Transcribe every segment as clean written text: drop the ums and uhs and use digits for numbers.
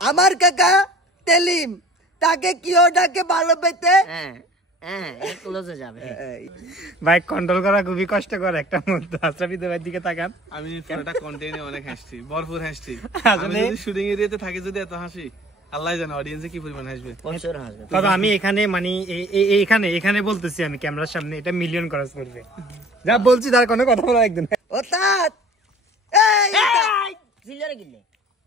আমার কাকা তেলিম তাকে কিও ডাকে ভালো পেতে ক্লোজে যাবে ভাই কন্ট্রোল করা খুবই কষ্টকর একটা মুহূর্ত। আশরাফি ভাইয়ের দিকে তাকান। আমি পুরোটা কন্টেন্টে অনেক হাসছি, ভরপুর হাসছি। আসলে শুটিং এরিয়াতে থাকি যদি এত হাসি, আল্লাহ জানে অডিয়েন্সে কি পরিমাণ হাসবে। তবে আমি এখানে মানে এখানে বলতেছি, আমি ক্যামেরার সামনে এটা মিলিয়ন খরচ করবে। যা বলছি তার কোনো কথা বলা একদম ওস্তাদ সিলরে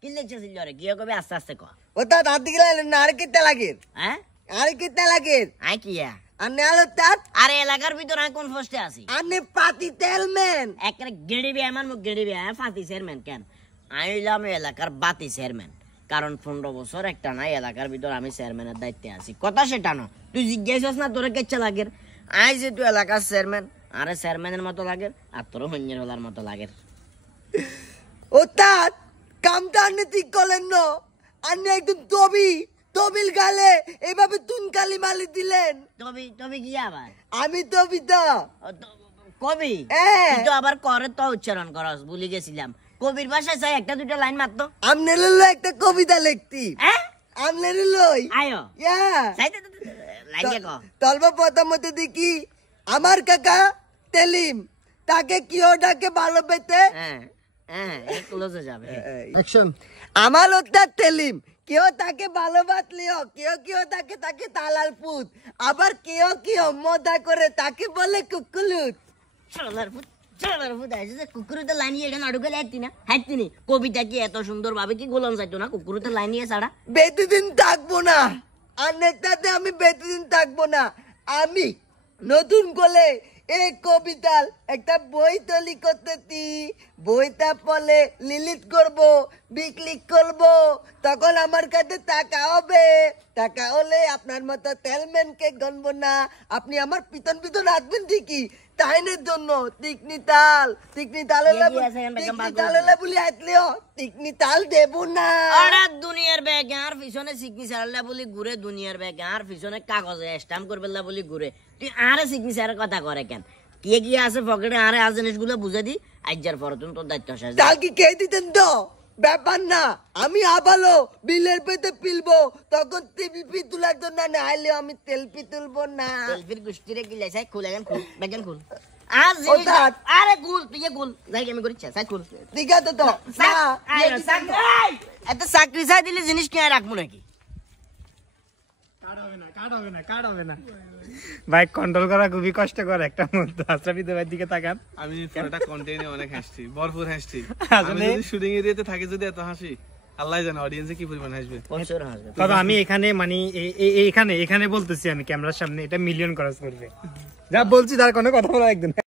কিল্লে সিলরে কি কবে আস্তে আস্তে ক ওস্তাদ হাত দিকে না আর কিতে লাগে হ্যাঁ আর কিতে লাগে আই কিয়া আনে আলো তাত আরে এলাকার ভিতর আমি কোন পোস্টে আছি আনে পাতি তেলম্যান একটা গেড়ি বি আমার মুখ গেড়ি বি ফাতি চেয়ারম্যান কেন আইলাম এলাকার বাতি চেয়ারম্যান, কারণ 15 বছর একটা না এলাকার ভিতর আমি চেয়ারম্যানের দায়িত্বে আছি। কথা সেটা না, তুই জিজ্ঞাসা না তোরে কেচ্ছা লাগে আই যে তুই এলাকার চেয়ারম্যান, আরে চেয়ারম্যানের মতো লাগে আর তোর হন্যের হলার মতো লাগে। ওস্তাদ কামটা আনে ঠিক করলেন না, আনে একদম তবিল গালে এইভাবে তুনকালি মালি দিলেন। তবে কি আবার আমি তবি তো কবি তুই তো আবার করে তো উচ্চারণ করস, ভুলে গেছিলাম। কবির ভাষায় চাই একটা দুটো লাইন মারতো। আমনে লইলো একটা কবিতা লিখতি, আমনে লই আয়ো লাইন ক তলবা প্রথমতে দেখি আমার কাকা তেলিম তাকে কিও ডাকে ভালো পেতে ক্লোজে যাবে অ্যাকশন। আমার ওস্তাদ তেলিম কেউ তাকে ভালোবাসলিও, কেউ তাকে তালাল পুত, আবার কেউ মজা করে তাকে বলে কুকুলুত। কুকুরতে লাইন এটা নাটকে হাঁটতি না হাঁটতিনি। কবিতা কি এত সুন্দর ভাবে কি গোলাম চাইতো না কুকুরতে লাইন নিয়ে ছাড়া বেশিদিন থাকবো না, আর নেতাতে আমি বেশিদিন থাকবো না। আমি নতুন করে এই কবিতার একটা বই তৈরি করতেছি। বইটা পড়লে লিলিট করব, বিক্রি করব, তখন আমার কাছে টাকা হবে। টাকা হলে আপনার মতো তেলম্যানকে গণবো না, আপনি আমার পিছন আসবেন ঠিকই। তাইনের জন্য টিকনি তাল বলি আসলেও টিকনি তাল দেব না। দুনিয়ার ব্যাগ আর পিছনে সিগনি সারলা বলি ঘুরে, দুনিয়ার ব্যাগ আর পিছনে কাগজে স্ট্যাম্প করবে বলি ঘুরে। তুই আরে সিগনি সারের কথা করে কেন? কি আছে পকেটে আরে আজ জিনিসগুলো বুঝে দি। আজ্জার পর তুমি তোর দায়িত্ব শেষ। তাল কি কে দিতেন তো ব্যাপার না, আমি আবালো বিলের পেতে পিলবো, তখন তেলপি তোলার জন্য না আইলে আমি তেলপি তুলবো না। তেলপির গুষ্টিরে কি লেসাই খুলে গেন, খুল বেগেন খুল। আরে খুল তুই খুল যাই আমি করি সাই খুল। ঠিক আছে তো এত চাকরি চাই দিলে জিনিস কে রাখবো নাকি? কাট হবে না ভাই, কন্ট্রোল করা খুবই কষ্টকর একটা মুহূর্ত। আশরাফি ভাইয়ের দিকে তাকান। আমি পুরোটা কন্টেন্টে অনেক হাসছি, ভরপুর হাসছি। আসলে শুটিং এরিয়াতে থাকি যদি এত হাসি, আল্লাহ জানে অডিয়েন্সে কি পরিমাণ হাসবে। তবে আমি এখানে মানে এখানে বলতেছি, আমি ক্যামেরার সামনে এটা মিলিয়ন খরচ করবে। যা বলছি তার কোনো কথা বলা একদম